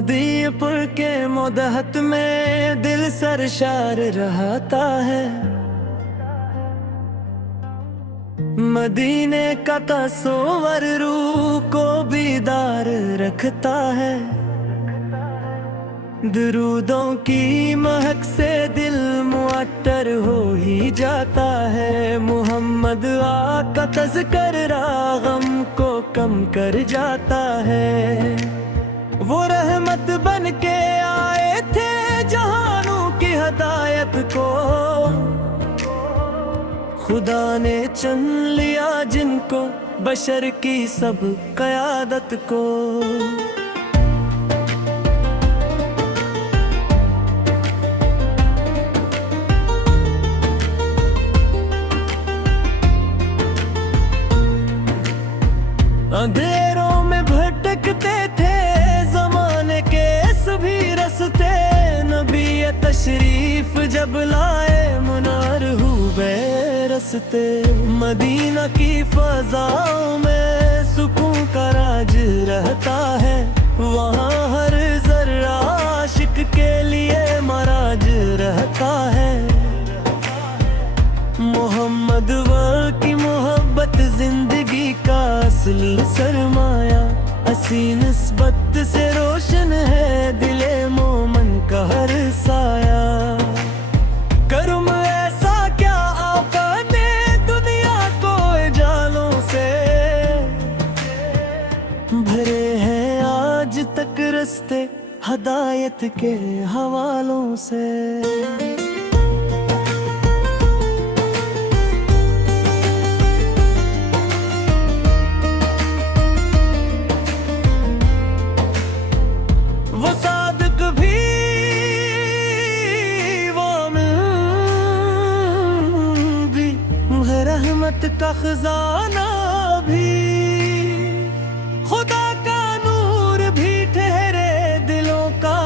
मदीपुर के मोदहत में दिल सरशार रहता है। मदीने का तस्वर रूह को बीदार रखता है। दुरूदों की महक से दिल मुअत्तर हो ही जाता है। मोहम्मद आका तज़किरा गम को कम कर जाता है। वो रहमत बन के आए थे जहानों की हदायत को। खुदा ने चुन लिया जिनको बशर की सब क़यादत को। अंधेरों में भटकते थे ज़माने के सभी रस्ते। नबी तशरीफ जब लाए मुनार हुए रस्ते। मदीना की फ़ज़ाओं में सुकून का राज रहता है। वहाँ हर ज़र्रा आशिक के लिए मराज रहता है। मोहम्मद की मोहब्बत जिंदगी का असली सरमाया। असी निस्बत से रोशन है दिले मोमन का हर साया। करम ऐसा क्या आका ने दुनिया को जालों से। भरे हैं आज तक रस्ते हदायत के हवालों से। वो सादिक भी वो भी रहमत का खजाना भी। खुदा का नूर भी ठहरे दिलों का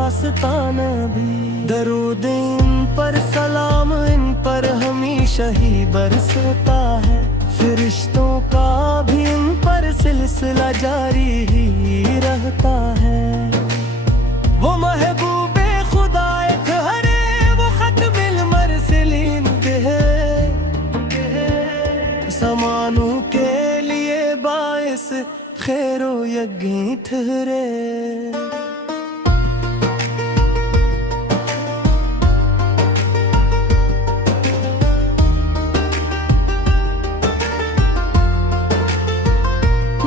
आस्ताना भी। दरूद इन पर सलाम इन पर हमेशा ही बरसता है। फरिश्तों का भी इन पर सिलसिला जारी ही रहता है। वो महबूबे खुदा एक हरे वो खत्मिल मरसलीन के है। समानों के लिए बाइस खैरो यज्ञ ठहरे।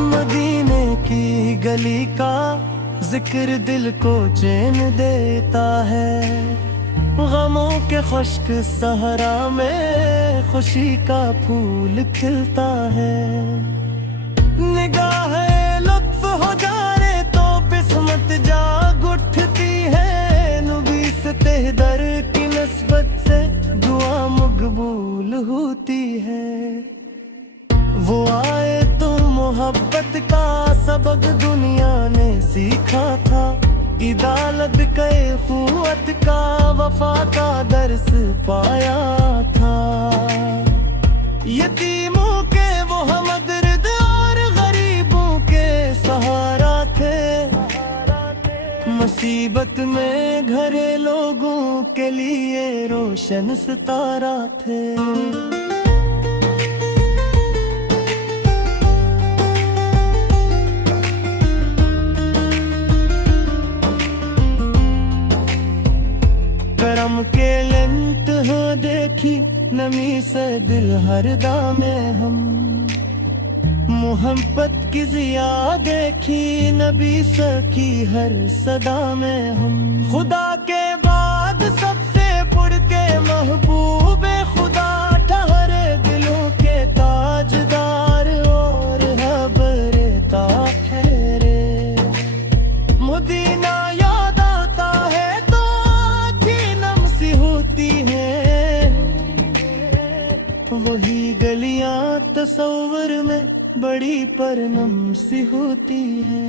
मदीने की गली का जिक्र दिल को चैन देता है। गमों के खुश्क सहरा में खुशी का फूल खिलता है। निगाह लुत्फ हो जाए तो बिस्मत जाग उठती है। नबी से तेहदर की नस्बत से दुआ मकबूल होती है। वो आए तो मोहब्बत का सबक दुनिया ने सीखा था। इदालत के क़ुव्वत का वफा का दर्स पाया था। यतीमों के वो हमदर्द और गरीबों के सहारा थे। मुसीबत में घरे लोगों के लिए रोशन सितारा थे। करम के लंत हो देखी नमी से दिल हरदा में हम। मोहब्बत की जिया देखी नबी की हर सदा में हम। खुदा के बाद सबसे पुर के महबूबे खुदा ठहरे दिलों के ताजदार और हबरे ताखरे। मदीना याद आता है होती है। वही गलियां तस्वर में बड़ी परनम सी होती है।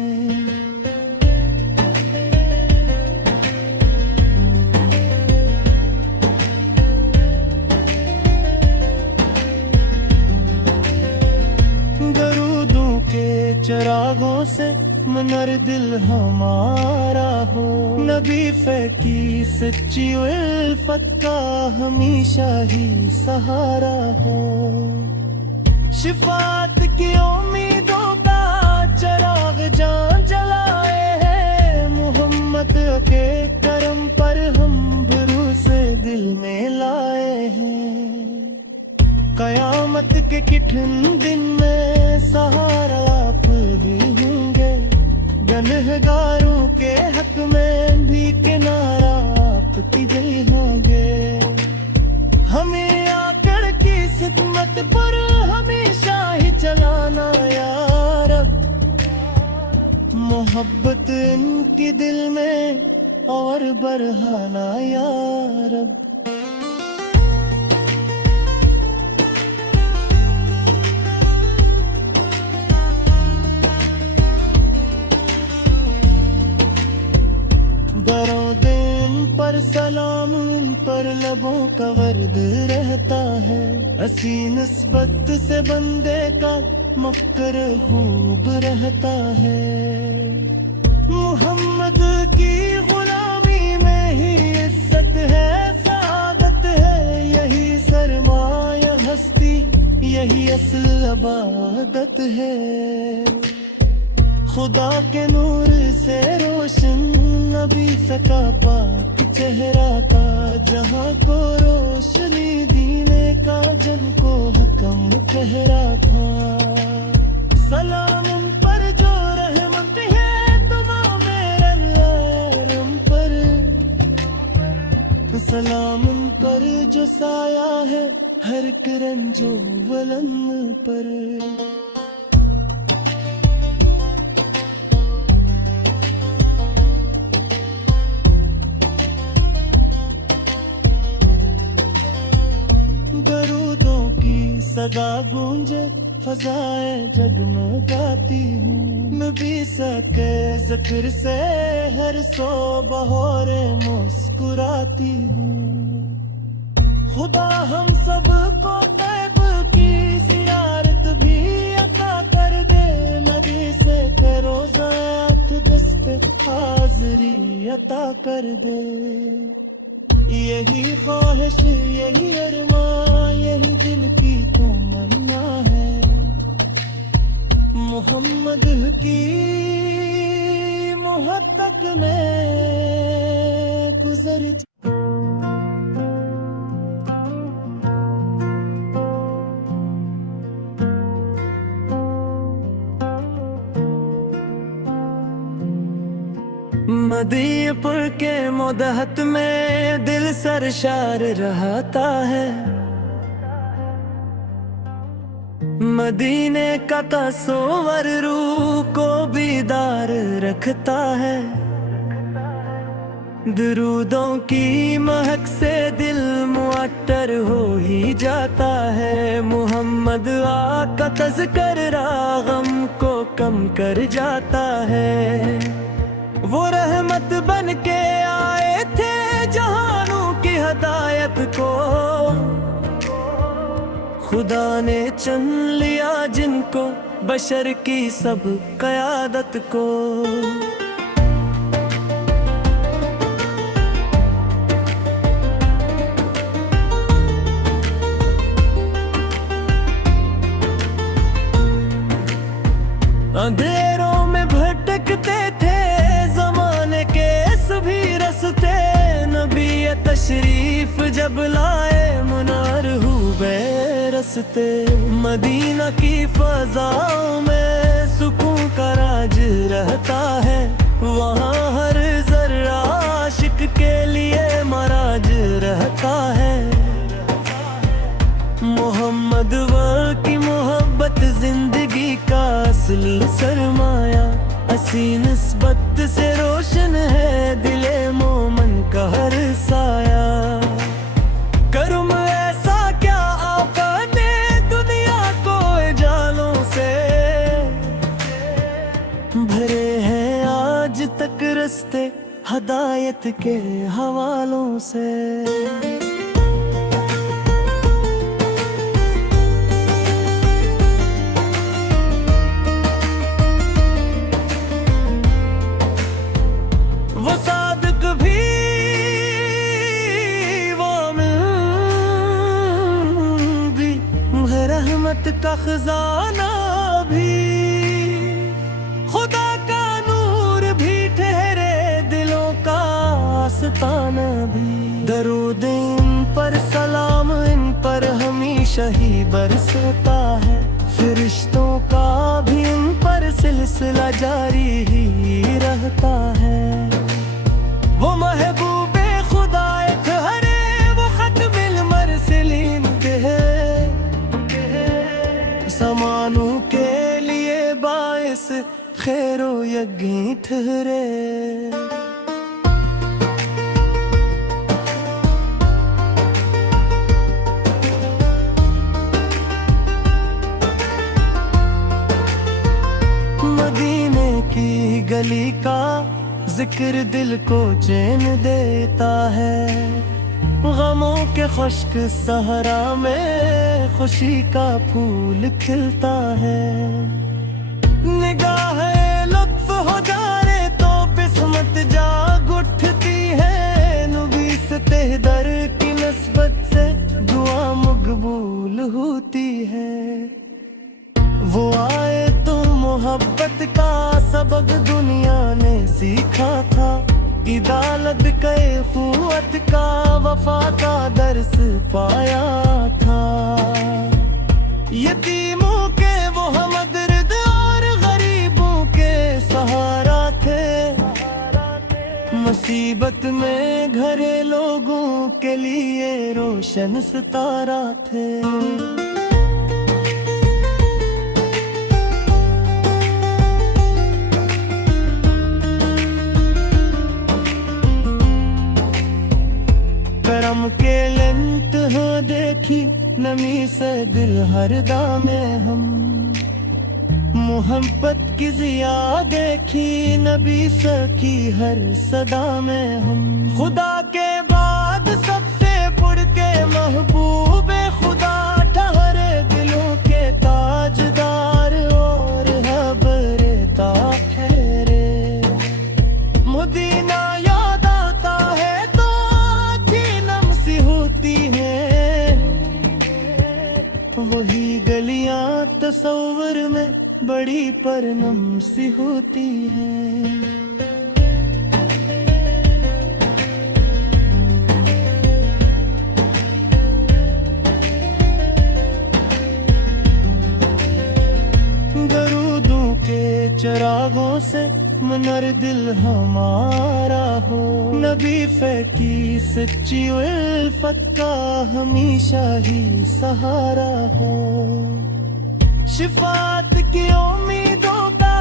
दरूदों के चरागों से मगर दिल हमारा हो। नबी की सच्ची उल्फत का हमेशा ही सहारा हो। शिफात की उम्मीदों का चिराग जान जलाए हैं। मोहम्मद के करम पर हम भरोसे दिल में लाए हैं। कयामत के कठिन दिन में सहारा आप ही होंगे। गुनहगारों के हक में भी किनारा आप ही होंगे। हमें आकर की खिदमत पर हमेशा ही चलाना या रब। मोहब्बत इनकी दिल में और बढ़ाना या रब। दरों दिन पर सलाम पर लबों का वर्द रहता है। हसी निस्बत से बंदे का मकर खूब रहता है। मोहम्मद की गुलामी में ही इज्जत है, सआदत है। यही सरमाया हस्ती, यही असल अबादत है। खुदा के नूर से रोशन नबी सका पाक चेहरा का। जहाँ को रोशनी दीने का, जन को हकम चेहरा था। सलाम उन पर जो रहमत है तमाम आलम पर। सलाम उन पर जो साया है हर करन जो वलन पर। दरूदों की सदा गूंजे फजाए जगमगाती हूँ। नबी के ज़िक्र से हर सो बहोरे मुस्कुराती हूँ। खुदा हम सब को तैब की ज़ियारत भी अता कर दे। नबी से रोज़ा अक़दस पे हाज़री अता कर दे। यही ख्वाहिश, यही अरमां, यही दिल की तमन्ना है। मोहम्मद की मोहब्बत में गुजर। मदीपुर के मोदहत में दिल सरशार रहता है। मदीने का तस्वर रूह को बीदार रखता है। दुरूदों की महक से दिल मुअत्तर हो ही जाता है। मोहम्मद आका तज़किरा गम को कम कर जाता है। वो रहमत बन के आए थे जहानों की हदायत को। खुदा ने चुन लिया जिनको बशर की सब क़यादत को। अंधेरों में भटकते थे ज़माने के सभी रस्ते। नबी तशरीफ जब लाए मुनार हुए रस्ते। मदीना की फ़ज़ाओं में सुकून का राज रहता है। वहाँ हर ज़र्रा आशिक के लिए मराज रहता है। मोहम्मद की मोहब्बत जिंदगी का असली सरमाया। हसी निस्बत से रोशन है दिले मोमन का हर साया। करम ऐसा क्या आका ने दुनिया को जालों से। भरे हैं आज तक रस्ते हदायत के हवालों से। का खजाना भी, खुदा का नूर भी ठहरे दिलों का आस्ताना भी। दरूद इन पर सलाम इन पर हमेशा ही बरसता है, फरिश्तों का भी इन पर सिलसिला जारी ही रहता है। वो महबूबे खुदा एक हरे वो खत मिल मरसलीन है, समानों के लिए बाइस खैरो यज्ञ ठहरे। मदीने की गली का जिक्र दिल को चैन देता है, गमों के खुश्क सहरा में खुशी का फूल खिलता है। निगाह लुत्फ हो जाए तो बिस्मत जाग उठती है, नबी से तेहदर की नस्बत से दुआ मकबूल होती है। वो आए तो मोहब्बत का सबक दुनिया ने सीखा था, इदालत के खुवत का वफा का दर्स पाया था। यतीमों के वो हमदर्द और गरीबों के सहारा थे, मुसीबत में घरे लोगों के लिए रोशन सितारा थे। करम के लंत हो देखी नमी से दिल हरदा में हम, मोहब्बत की जिया देखी नबी सकी हर सदा में हम। खुदा के बाद सबसे बढ़ के महबूबे खुदा ठहरे दिलों के ताजदार और हबरे ता ठहरे। मदीना याद आता है तो वही गलियां तस्वर में बड़ी परनम सी होती हैं। दरूदों के चरागों से मुनर दिल हमारा हो, नबी की सच्ची उल्फत का हमेशा ही सहारा हो। शिफात की उम्मीदों का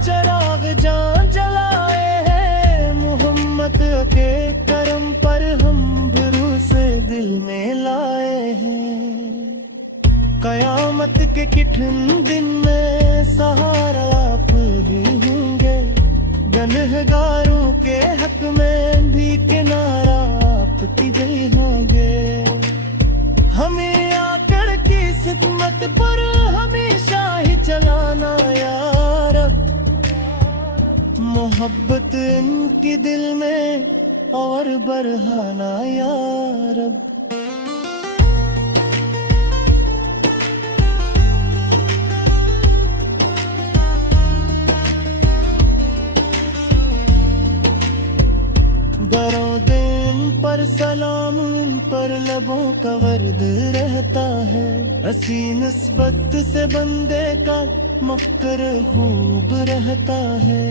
चराग जान जलाए हैं, मोहम्मद के करम पर हम भरोसे दिल में लाए हैं। कयामत के कठिन दिन में सहारा आप ही होंगे, गुनहगारों के हक में भी किनारा आप ही होंगे। हमें आकर की खिदमत पर हमेशा ही चलाना यार, मोहब्बत इनकी दिल में और बढ़ाना यार। दरों दिन पर सलाम पर लबों का वर्द रहता है, हसी निस्बत से बंदे का मक्कर खूब रहता है।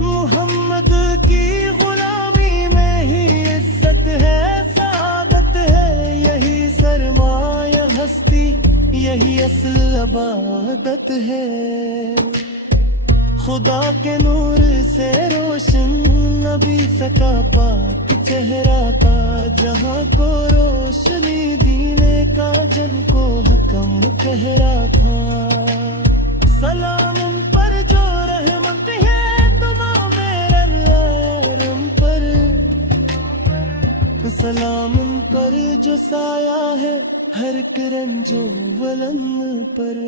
मोहम्मद की गुलामी में ही इज्जत है सादत है, यही सरमाया हस्ती यही असल अबादत है। खुदा के नूर से रोशन नबी सका पाक चेहरा का, जहाँ को रोशनी दीने का जन को हकम कहरा था। सलाम उन पर जो रहमत है तमाम आलम पर, सलाम उन पर जो साया है हर किरण जो वलन पर।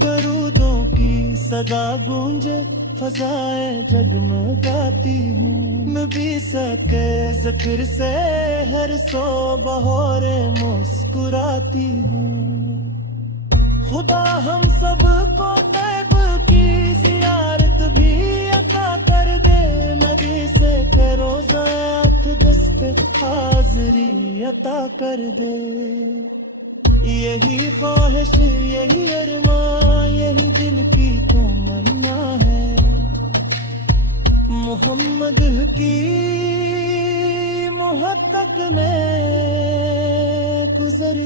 दरूदों की सदा गूंजे फजाएं जगमगाती हूँ, नबी सके जिक्र से हर सो बहोरे मुस्कुराती हूँ। खुदा हम सबको तैब की जियारत भी अता कर दे, नबी से के रोज़ात दस्ते हाज़री अता कर दे। यही ख्वाहिश यही अरमां यही दिल की तमन्ना है, मोहम्मद की मोहब्बत में गुजर